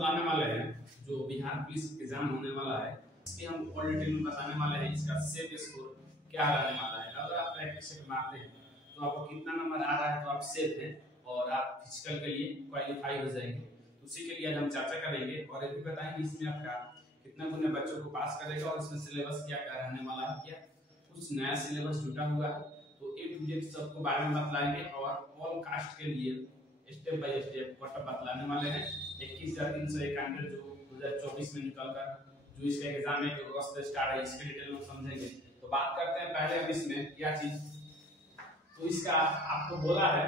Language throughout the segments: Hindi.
लाने वाले हैं जो बिहार पुलिस एग्जाम होने वाला है, इसके हम और डिटेल में बताने वाले हैं इसका सेट स्कोर क्या रहने वाला है। अगर आप प्रैक्टिस सेट मारते हैं तो आपको कितना नंबर आ रहा है तो आप सेफ हैं और आप फिजिकल के लिए क्वालिफाई हो जाएंगे। तो उसी के लिए आज हम चर्चा करेंगे और ये भी बताएंगे इसमें आपका कितना गुना बच्चों को पास करेगा और इसमें सिलेबस क्या क्या रहने वाला है, क्या कुछ नया सिलेबस जुटा हुआ है, तो ए टू जेड सबको बारे में बतलाएंगे और ऑल कास्ट के लिए स्टेप बाय स्टेप कट बतलाने वाले हैं। 21,391 जो 2024 में निकल कर जो इसका एग्जाम है अगस्त से स्टार्ट है, इसके डिटेल में समझेंगे। तो बात करते हैं पहले हम इसमें क्या चीज, तो इसका आपको बोला है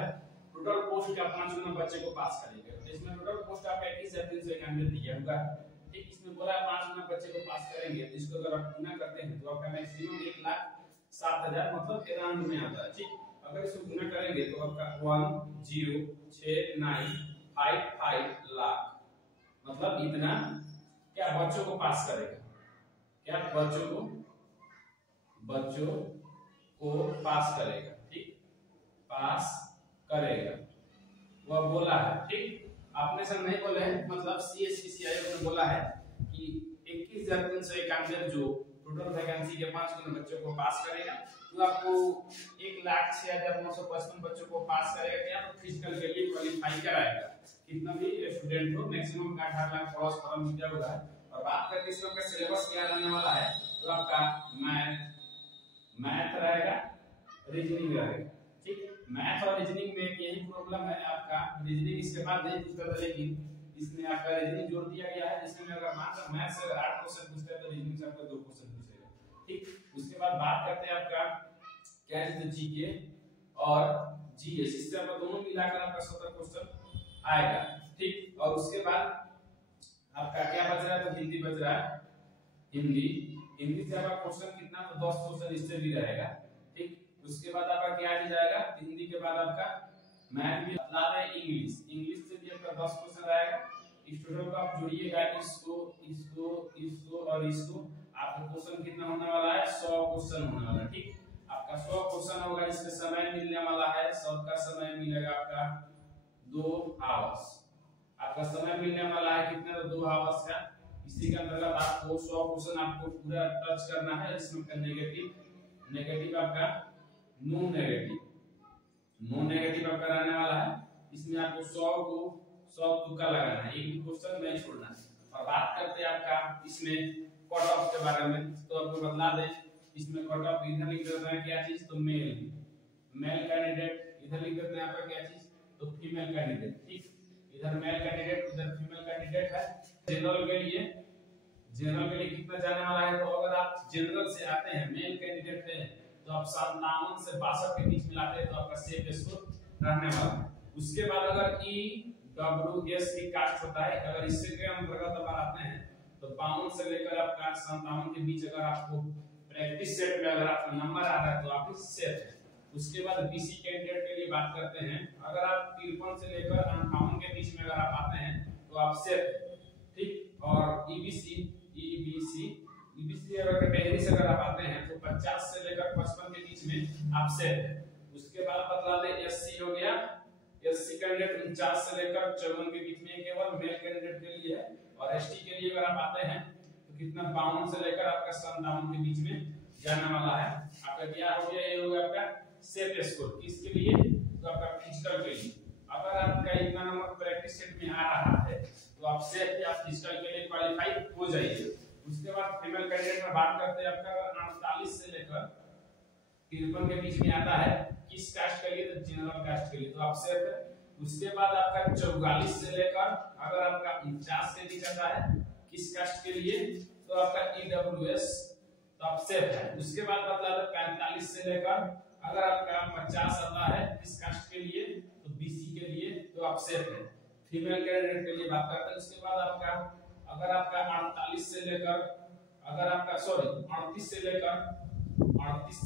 टोटल पोस्ट का 5 गुना बच्चे को पास करेंगे। तो इसमें टोटल पोस्ट आपका 21,391 दिया हुआ है, ठीक। इसमें बोला है 5 गुना बच्चे को पास करेंगे, तो इसको अगर आप गुना करते हैं तो आपका मैक्सिमम 1,07,000 मतलब अराउंड में आता है, ठीक। अगर इसको गुना करेंगे तो आपका 10,6955 लाख मतलब इतना क्या बच्चों को पास करेगा, क्या बच्चों को पास करेगा, ठीक, पास करेगा वह बोला है, ठीक। आपने सर नहीं बोले हैं, मतलब CSPC आयोग ने बोला है कि 21,391 जो टोटल वैकेंसी के 5 गुना बच्चों को पास करेगा, तो आपको 1,06,955 बच्चों को पास करेगा, क्या तो फिजिकल के लिए क्वालिफाई कराएगा। कितना भी स्टूडेंट हो मैक्सिमम 18 लाख क्रॉस फॉर्म दिया हुआ है। और बात करते हैं इसका सिलेबस क्या रहने वाला है, तो आपका मैथ रहेगा, रीजनिंग रहेगा, ठीक। मैथ और रीजनिंग में यही प्रॉब्लम है आपका, रीजनिंग इसके बाद नहीं पूछता था, लेकिन इसमें आपका रीजनिंग जोड़ दिया गया है, जिसमें अगर मात्र मैथ से 8 क्वेश्चन पूछता है तो रीजनिंग से आपका 2 क्वेश्चन पूछेगा, ठीक। उसके बाद बात करते हैं आपका क्या है, जीके और जीएस, इससे आपका दोनों मिलाकर आपका 17 क्वेश्चन आएगा, ठीक। और उसके बाद आपका क्या बच रहा है, तो हिंदी बच रहा है, हिंदी से आपका क्वेश्चन कितना, तो 10 क्वेश्चन इससे भी रहेगा, ठीक। उसके बाद आपका क्या आ जाएगा, हिंदी के बाद आपका मैथ भी बता रहे हैं, इंग्लिश से भी आपका 10 क्वेश्चन आएगा। इस टोटल को आप जोड़िएगा, इसको और इसको, आपका क्वेश्चन कितना होने वाला है, 100 क्वेश्चन होने वाला है, ठीक। आपका 100 क्वेश्चन होगा, इसमें समय मिलने वाला है, सबका समय मिलेगा आपका 2 आवर्स, आपका समय मिलने वाला है कितना, तो 2 आवर्स का। इसी के अंतर्गत आपको 100 क्वेश्चन आपको पूरा टच करना है, इसमें का नेगेटिव आपका नो नेगेटिव आपका रहने वाला है। इसमें आपको 100 तुक्का लगाना है, एक भी क्वेश्चन नहीं छोड़ना है। और बात करते हैं आपका इसमें कट ऑफ के बारे में, तो आपको बता दें इसमें कट ऑफ इधर लिख देते हैं क्या चीज, तो मेल कैंडिडेट, इधर लिख देते हैं आपका क्या चीज, तो फीमेल कैंडिडेट, ठीक। इधर मेल कैंडिडेट, उधर फीमेल कैंडिडेट है। जनरल के लिए कितना जाने वाला है, तो अगर आप जनरल से आते हैं, मेल कैंडिडेट है, तो आप 57 से 62 के बीच में लाते हैं तो आपका सेफ स्कोर रहने वाला है। उसके बाद अगर EWS की कास्ट होता है, अगर इससे के अंतर्गत आप आते हैं तो 52 से लेकर आपका 57 के बीच अगर आपको प्रैक्टिस सेट में अगर आपका नंबर आ रहा है तो आप सेफ है। उसके बाद BC कैंडिडेट के लिए बात करते हैं, अगर आप 53 से लेकर 58 के बीच में अगर आप आते हैं तो आप सेफ है, ठीक। और EBC अगर कैटेगरी से अगर आप आते हैं तो 50 से लेकर 55 के बीच में आप सेफ है। उसके बाद बतला दे SC हो गया, SC कैंडिडेट 49 से लेकर 54 के बीच में केवल मेल कैंडिडेट के लिए है। और ST के लिए अगर आप आते हैं तो कितना 52 से लेकर आपका 57 के बीच में जाने वाला है। आपका क्या हो गया, ये हो गया आपका सेफ स्कोर, किसके लिए, तो आपका फिजिकल के लिए। अगर आपका इतना नंबर प्रैक्टिस सेट में आ रहा है तो आप सेफ या फिजिकल के लिए क्वालिफाई हो जाइए। उसके बाद फीमेल कैंडिडेट में बात करते हैं, आपका 48 से लेकर 53 के बीच में आता है, किस कास्ट के लिए, तो जनरल कास्ट के लिए, तो आप सेफ है। उसके बाद आपका 44 से लेकर अगर आपका 49 के बीच आता है, किस कास्ट के लिए, तो आपका EWS, तो आप सेफ है। उसके बाद बतला दो 45 से लेकर अगर आपका 50 आता है, किस कास्ट के लिए, तो BC के लिए, तो आप सेफ है। फीमेल कैंडिडेट के लिए बात करते हैं। उसके बाद आपका अगर आपका 38 से लेकर अगर आपका 38 से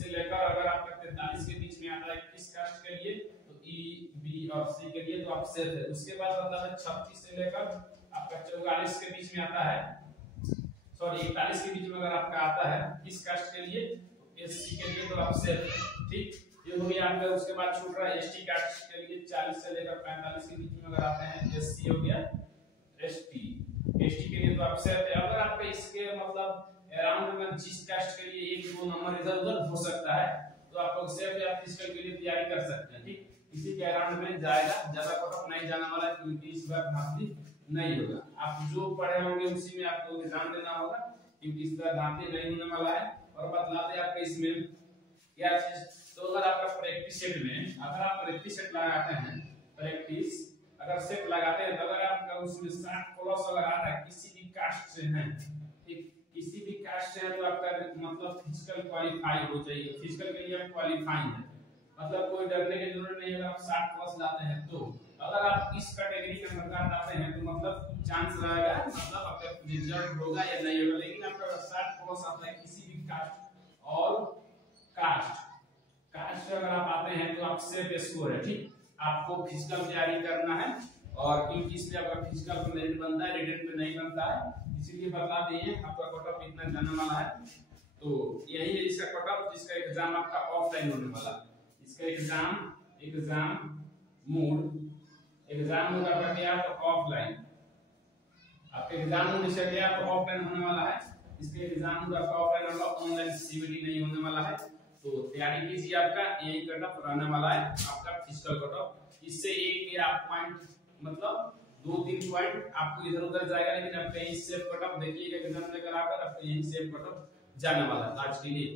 लेकर अगर आपका 43 के बीच में आता है, किस कास्ट के लिए, तो E, B और C के लिए, तो आप सेफ है। उसके बाद मतलब है 36 से लेकर आपका 44 के बीच में आता है, 41 के बीच में अगर आपका आता है, किस कास्ट के लिए, तो SC के लिए, तो आप सेफ है, ठीक। ये हो गया आपका। उसके बाद छूट रहा है ST कास्ट के लिए 40 से लेकर 45 के बीच में अगर आते हैं, SC हो गया, ST ऑफ सेफ है। अगर आपका इसके मतलब अराउंड में जिस टेस्ट के लिए एक दो नंबर इधर उधर हो सकता है तो आप लोग सेफ या फिजिकल के लिए तैयारी कर सकते हैं। ठीक, इसी के अराउंड में जाएगा, ज्यादा कट ऑफ नहीं जाने वाला है क्योंकि इस बार भर्ती नहीं होगा। आप जो पढ़े होंगे उसी में आपको एग्जाम देना होगा क्योंकि इस बार भर्ती नहीं होने वाला है। और बतलाते आपके इसमें क्या चीज, तो अगर आपका प्रैक्टिस सेट में अगर आप प्रैक्टिस सेट लगाते हैं, प्रैक्टिस अगर सेट लगाते हैं तो अगर आपका उसमें 60 प्लस अगर आ रहा है किसी भी कास्ट से हैं, ठीक, किसी भी कास्ट से है तो आपका मतलब फिजिकल क्वालीफाई हो जाएगी। फिजिकल के लिए आप क्वालीफाई है, मतलब कोई डरने की जरूरत नहीं है। अगर आप 60 प्लस लाते हैं तो अगर आप इस कैटेगरी के अंतर्गत आते हैं तो मतलब चांस रहेगा, मतलब आपका रिजल्ट होगा या नहीं होगा। लेकिन आपका 60 प्लस आता है किसी भी कास्ट और कास्ट से अगर आप आते हैं तो आप सेफ स्कोर है। ठीक, आपको फिजिकल तैयारी करना है और क्योंकि इसमें आपका फिजिकल पर मेरिट बनता है, रिटन पे नहीं बनता है, इसीलिए बता दिए आपका कट ऑफ इतना जाने वाला है। तो यही है इसका कट ऑफ, जिसका एग्जाम आपका ऑफलाइन होने वाला है। इसका एग्जाम मोड आपका क्या है तो ऑफलाइन, आपका एग्जाम मोड इसका क्या है तो ऑफलाइन होने वाला है। इसके एग्जाम मोड आपका ऑफलाइन होगा, ऑनलाइन सीवीटी नहीं होने वाला है। तो तैयारी कीजिए, आपका यही कट ऑफ रहने वाला है आपका फिजिकल कट ऑफ। इससे एक या पॉइंट मतलब 2-3 पॉइंट आपको इधर उधर जाएगा, लेकिन आप कहीं सेफ कट ऑफ देखिएगा एग्जाम लेकर आकर आपको यही सेफ कट ऑफ जाने वाला है। आज के लिए